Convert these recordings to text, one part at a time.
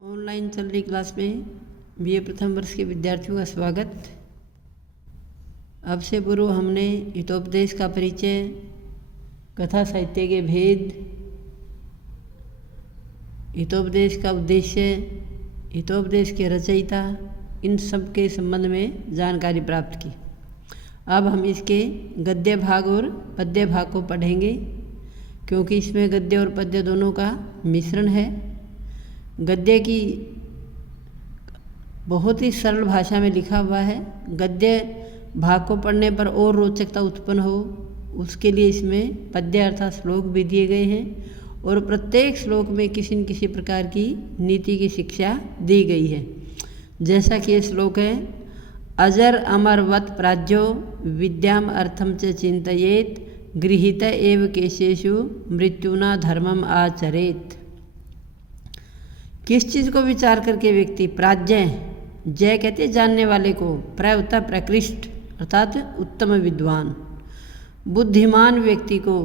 Online चल रही class में बीए प्रथम वर्ष के विद्यार्थियों का स्वागत। अब से पूर्व हमने हितोपदेश का परिचय, कथा साहित्य के भेद, हितोपदेश का उद्देश्य, हितोपदेश के रचयिता, इन सब के संबंध में जानकारी प्राप्त की। अब हम इसके गद्य भाग और पद्य भाग को पढ़ेंगे, क्योंकि इसमें गद्य और पद्य दोनों का मिश्रण है। गद्य की बहुत ही सरल भाषा में लिखा हुआ है। गद्य भाग को पढ़ने पर और रोचकता उत्पन्न हो, उसके लिए इसमें पद्य अर्थात श्लोक भी दिए गए हैं और प्रत्येक श्लोक में किसी न किसी प्रकार की नीति की शिक्षा दी गई है। जैसा कि ये श्लोक है, अजर अमरवत प्राज्यो विद्याम अर्थम च चिंतयेत गृहीत एव केशेषु मृत्युना धर्मम आचरेत। किस चीज़ को विचार करके व्यक्ति प्राज्ञ, जय कहते जानने वाले को, प्र होता प्रकृष्ट अर्थात उत्तम विद्वान, बुद्धिमान व्यक्ति को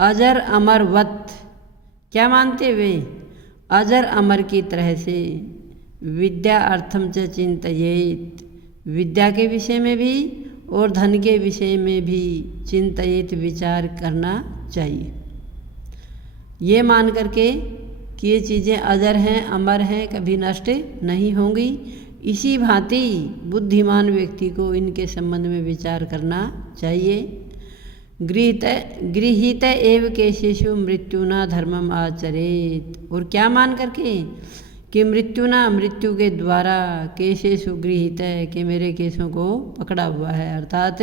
अजर अमरवत क्या मानते हुए अजर अमर की तरह से विद्या अर्थम च चिंतयेत, विद्या के विषय में भी और धन के विषय में भी चिंतयेत विचार करना चाहिए। ये मान करके कि ये चीज़ें अजर हैं, अमर हैं, कभी नष्ट नहीं होंगी, इसी भांति बुद्धिमान व्यक्ति को इनके संबंध में विचार करना चाहिए। गृहीत एव केशेषु मृत्युना धर्मम आचरेत, और क्या मान करके कि मृत्यु के द्वारा केशेषु गृहीत है, कि मेरे केशों को पकड़ा हुआ है, अर्थात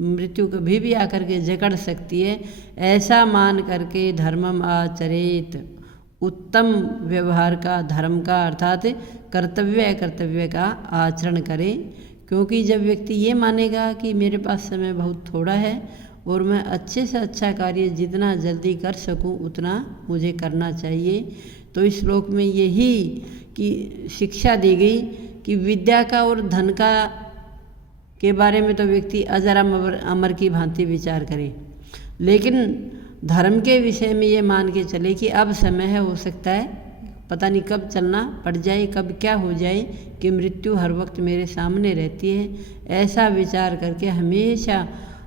मृत्यु कभी भी आकर के जकड़ सकती है, ऐसा मान करके धर्मम आचरेत, उत्तम व्यवहार का, धर्म का अर्थात कर्तव्य का आचरण करे। क्योंकि जब व्यक्ति ये मानेगा कि मेरे पास समय बहुत थोड़ा है और मैं अच्छे से अच्छा कार्य जितना जल्दी कर सकूं उतना मुझे करना चाहिए, तो इस श्लोक में यही कि शिक्षा दी गई कि विद्या का और धन का के बारे में तो व्यक्ति अजर अमर की भांति विचार करे, लेकिन धर्म के विषय में ये मान के चले कि अब समय है, हो सकता है पता नहीं कब चलना पड़ जाए, कब क्या हो जाए, कि मृत्यु हर वक्त मेरे सामने रहती है। ऐसा विचार करके हमेशा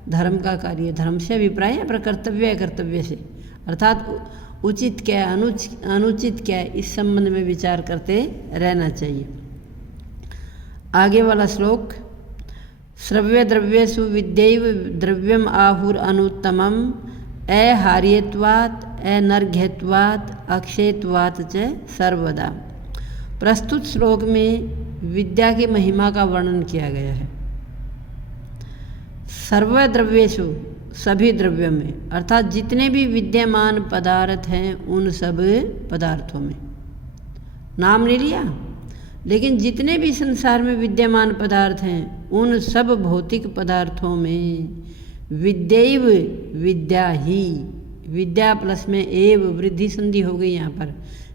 धर्म का कार्य धर्म से अभिप्राय है, पर कर्तव्य से अर्थात उचित क्या है, अनुचित क्या है, इस संबंध में विचार करते रहना चाहिए। आगे वाला श्लोक, श्रव्य द्रव्येषु विद्यैव द्रव्यम आहुर अनुत्तमम अहार्यत्वात् अनर्घ्यत्वात् अक्षयत्वात् च सर्वदा। प्रस्तुत श्लोक में विद्या की महिमा का वर्णन किया गया है। सर्व द्रव्येषु, सभी द्रव्यों में, अर्थात जितने भी विद्यमान पदार्थ हैं उन सब पदार्थों में, नाम नहीं लिया, लेकिन जितने भी संसार में विद्यमान पदार्थ हैं उन सब भौतिक पदार्थों में विद्यैव, विद्या ही, विद्या प्लस में एव वृद्धि संधि हो गई यहाँ पर,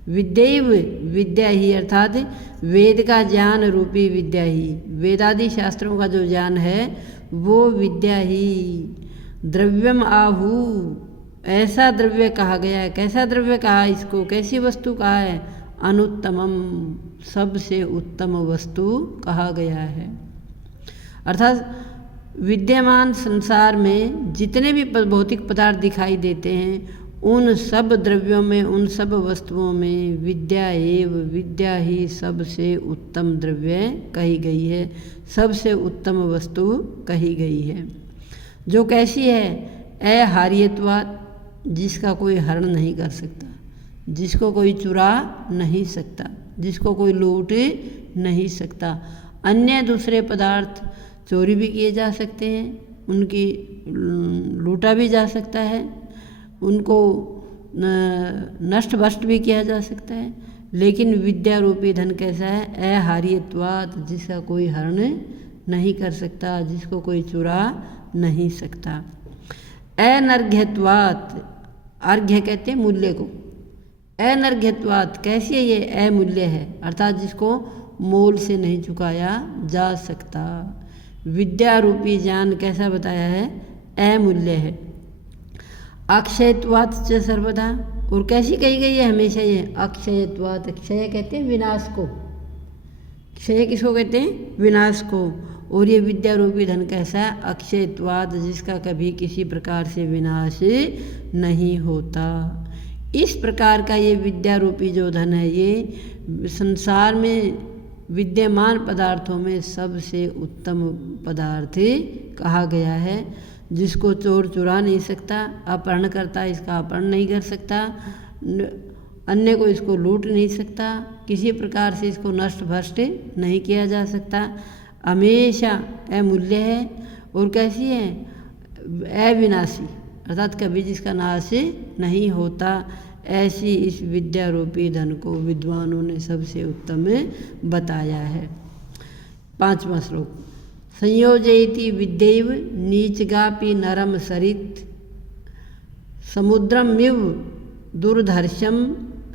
विद्यैव विद्या ही अर्थात वेद का ज्ञान रूपी विद्या ही, वेदादि शास्त्रों का जो ज्ञान है वो विद्या ही। द्रव्यम आहु, ऐसा द्रव्य कहा गया है, कैसा द्रव्य कहा इसको, कैसी वस्तु कहा है, अनुत्तमम, सबसे उत्तम वस्तु कहा गया है। अर्थात विद्यमान संसार में जितने भी भौतिक पदार्थ दिखाई देते हैं उन सब द्रव्यों में, उन सब वस्तुओं में विद्या एव, विद्या ही सबसे उत्तम द्रव्य कही गई है, सबसे उत्तम वस्तु कही गई है। जो कैसी है, अहार्यत्वात्, जिसका कोई हरण नहीं कर सकता, जिसको कोई चुरा नहीं सकता, जिसको कोई लूट नहीं सकता। अन्य दूसरे पदार्थ चोरी भी किए जा सकते हैं, उनकी लूटा भी जा सकता है, उनको नष्ट भ्रष्ट भी किया जा सकता है, लेकिन विद्या रूपी धन कैसा है, अहार्यत्वात्, जिसका कोई हरण नहीं कर सकता, जिसको कोई चुरा नहीं सकता। अनर्घ्यत्वात्, अर्घ्य कहते हैं मूल्य को, अनर्घ्यत्वात्, कैसी है ये, अमूल्य है, अर्थात जिसको मोल से नहीं चुकाया जा सकता। विद्या रूपी ज्ञान कैसा बताया है, अमूल्य है। अक्षयत्वात् च सर्वदा, और कैसी कही गई है हमेशा ये अक्षयत्वात्, क्षय कहते हैं विनाश को, क्षय किसको कहते हैं? विनाश को। और ये विद्या रूपी धन कैसा है? अक्षयत्वात्, जिसका कभी किसी प्रकार से विनाश नहीं होता। इस प्रकार का ये विद्या रूपी जो धन है, ये संसार में विद्यमान पदार्थों में सबसे उत्तम पदार्थ कहा गया है, जिसको चोर चुरा नहीं सकता, अपहरण करता इसका अपहरण नहीं कर सकता, अन्य को इसको लूट नहीं सकता, किसी प्रकार से इसको नष्ट भ्रष्ट नहीं किया जा सकता, हमेशा अमूल्य है। और कैसी है? अविनाशी, अर्थात कभी जिसका नाश नहीं होता। ऐसी इस विद्या रूपी धन को विद्वानों ने सबसे उत्तम बताया है। 5वां श्लोक, संयोजयति विद्यैव नीचगापि नरम सरित समुद्रमिव दुर्धर्षम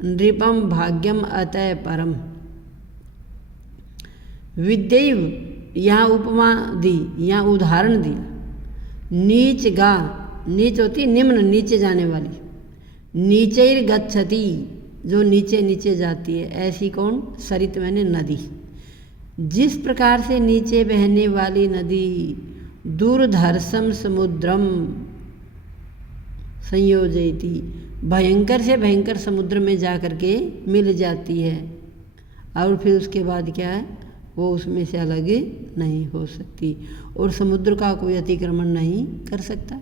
नृपम भाग्यम अतः परम। विद्यैव, यहाँ उपमा दी, यहाँ उदाहरण दिया। नीच गा, नीच होती निम्न, नीचे जाने वाली। नीचैर गच्छति, जो नीचे नीचे जाती है, ऐसी कौन? सरित मैंने नदी। जिस प्रकार से नीचे बहने वाली नदी दुर्धर्षम समुद्रम संयोजयति, भयंकर से भयंकर समुद्र में जा कर के मिल जाती है, और फिर उसके बाद क्या है? वो उसमें से अलग नहीं हो सकती, और समुद्र का कोई अतिक्रमण नहीं कर सकता।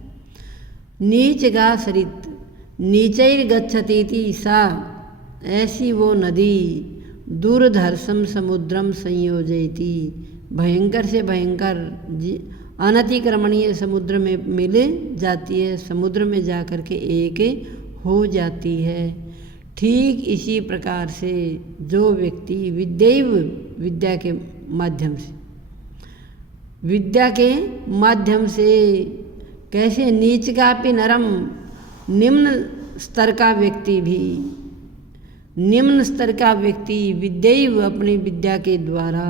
नीच गा सरित नीचैर गच्छतीति सा, ऐसी वो नदी दुर्धर्षम समुद्रम संयोजयति, भयंकर से भयंकर अनतिक्रमणीय समुद्र में मिल जाती है, समुद्र में जा कर के एक हो जाती है। ठीक इसी प्रकार से जो व्यक्ति विद्यैव, विद्या के माध्यम से, विद्या के माध्यम से कैसे? नीचगापि नरम, निम्न स्तर का व्यक्ति भी, निम्न स्तर का व्यक्ति विद्यैव, अपनी विद्या के द्वारा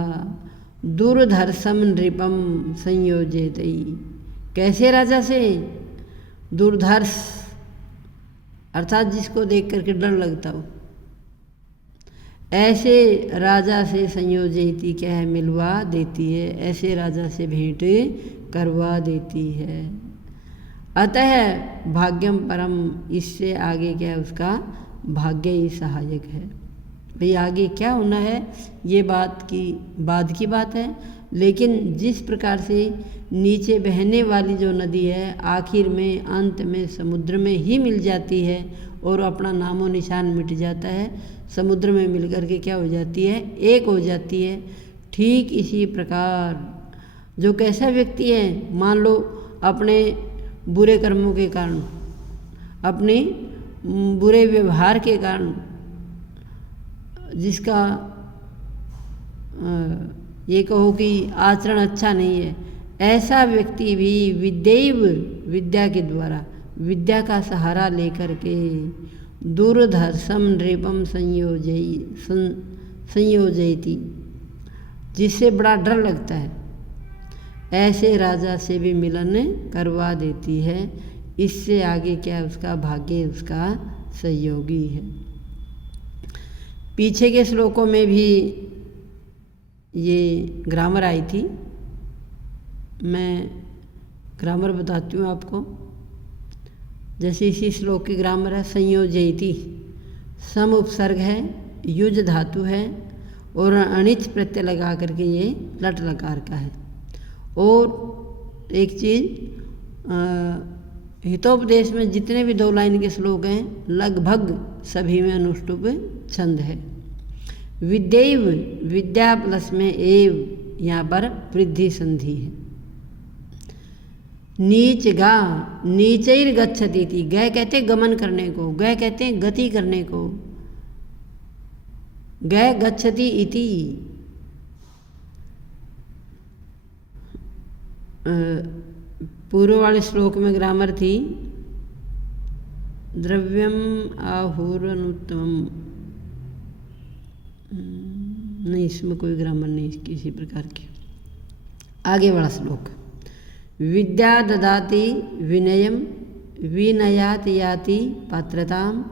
दुर्धर्षम नृपम संयोजयति, कैसे राजा से? दुर्धर्ष अर्थात जिसको देख करके डर लगता हो, ऐसे राजा से संयोजयति क्या है? मिलवा देती है, ऐसे राजा से भेंट करवा देती है। अतः भाग्यम परम, इससे आगे क्या है? उसका भाग्य ही सहायक है। भाई आगे क्या होना है ये बाद की बात है, लेकिन जिस प्रकार से नीचे बहने वाली जो नदी है आखिर में अंत में समुद्र में ही मिल जाती है और अपना नामो निशान मिट जाता है, समुद्र में मिल कर के क्या हो जाती है? एक हो जाती है। ठीक इसी प्रकार जो कैसा व्यक्ति है, मान लो अपने बुरे कर्मों के कारण, अपने बुरे व्यवहार के कारण, जिसका ये कहो कि आचरण अच्छा नहीं है, ऐसा व्यक्ति भी विद्यैव, विद्या के द्वारा, विद्या का सहारा लेकर के दुर्धर्षम नृपम संयोजयति, जिससे बड़ा डर लगता है, ऐसे राजा से भी मिलन करवा देती है। इससे आगे क्या है? उसका भाग्य उसका सहयोगी है। पीछे के श्लोकों में भी ये ग्रामर आई थी, मैं ग्रामर बताती हूँ आपको। जैसे इसी श्लोक की ग्रामर है, संयोजयति, सम उपसर्ग है, युज धातु है और अनिच प्रत्यय लगा करके ये लट लकार का है। और एक चीज़, हितोपदेश में जितने भी 2 लाइन के श्लोक हैं लगभग सभी में अनुष्टुप छंद है। विद्यैव, विद्या प्लस में एव, यहाँ पर वृद्धि संधि है। नीच गा, नीचैर गच्छतीति, गय कहते हैं गमन करने को, गय कहते हैं गति करने को, गय गच्छति इति। पूर्व वाले श्लोक में ग्रामर थी द्रव्यम आहुरनुत्तमम, नहीं इसमें कोई ग्रामर नहीं किसी प्रकार की। आगे वाला श्लोक, विद्या ददाति विनयम विनयात याति पात्रताम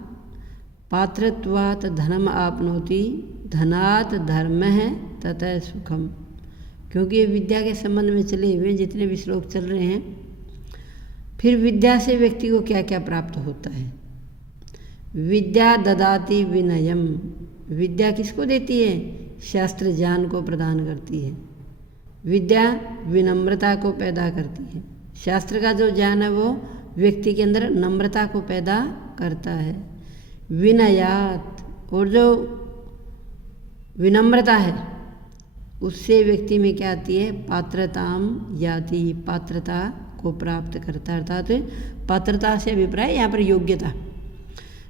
पात्रत्वात् धनम आपनोति धनात् धर्मः ततः सुखम। क्योंकि ये विद्या के संबंध में चले हुए जितने भी श्लोक चल रहे हैं, फिर विद्या से व्यक्ति को क्या क्या प्राप्त होता है। विद्या ददाति विनयम, विद्या किसको देती है? शास्त्र ज्ञान को प्रदान करती है। विद्या विनम्रता को पैदा करती है। शास्त्र का जो ज्ञान है वो व्यक्ति के अंदर नम्रता को पैदा करता है। विनयात, और जो विनम्रता है उससे व्यक्ति में क्या आती है? पात्रताम याति, पात्रता को प्राप्त करता है। अर्थात पात्रता से अभिप्राय यहाँ पर योग्यता,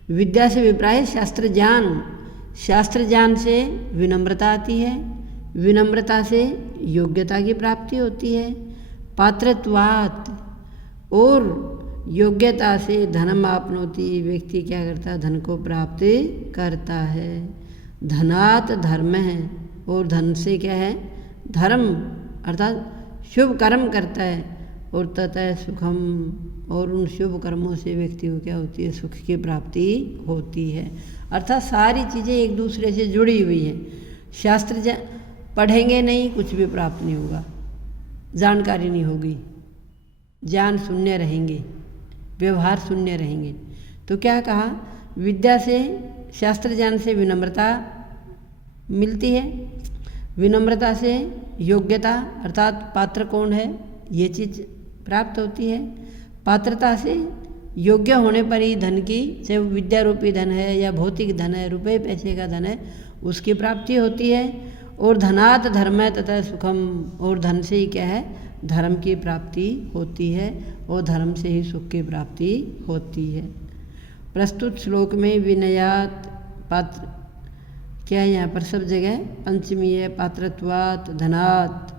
विद्या से अभिप्राय शास्त्र ज्ञान, शास्त्र ज्ञान से विनम्रता आती है, विनम्रता से योग्यता की प्राप्ति होती है। पात्रत्वात्, और योग्यता से धनम आपनोति, व्यक्ति क्या करता है? धन को प्राप्त करता है। धनात् धर्म है, और धन से क्या है? धर्म, अर्थात शुभ कर्म करता है। और ततः सुखम, और उन शुभ कर्मों से व्यक्ति को क्या होती है? सुख की प्राप्ति होती है। अर्थात सारी चीज़ें एक दूसरे से जुड़ी हुई हैं। शास्त्र पढ़ेंगे नहीं, कुछ भी प्राप्त नहीं होगा, जानकारी नहीं होगी, ज्ञान शून्य रहेंगे, व्यवहार शून्य रहेंगे। तो क्या कहा? विद्या से, शास्त्र ज्ञान से विनम्रता मिलती है, विनम्रता से योग्यता अर्थात पात्र कौन है ये चीज़ प्राप्त होती है। पात्रता से योग्य होने पर ही धन की, चाहे विद्या रूपी धन है या भौतिक धन है, रुपए पैसे का धन है, उसकी प्राप्ति होती है। और धनात् धर्म है तथा सुखम, और धन से ही क्या है? धर्म की प्राप्ति होती है, और धर्म से ही सुख की प्राप्ति होती है। प्रस्तुत श्लोक में विनयात पात्र क्या है? यहाँ पर सब जगह पंचमी है। पात्रत्वात् धनात्,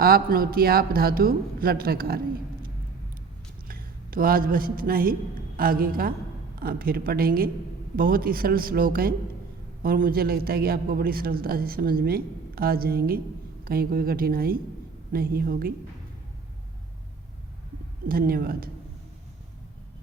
आपनोति, आप धातु लट रकार है। तो आज बस इतना ही, आगे का फिर पढ़ेंगे। बहुत ही सरल श्लोक हैं और मुझे लगता है कि आपको बड़ी सरलता से समझ में आ जाएंगे, कहीं कोई कठिनाई नहीं होगी। धन्यवाद।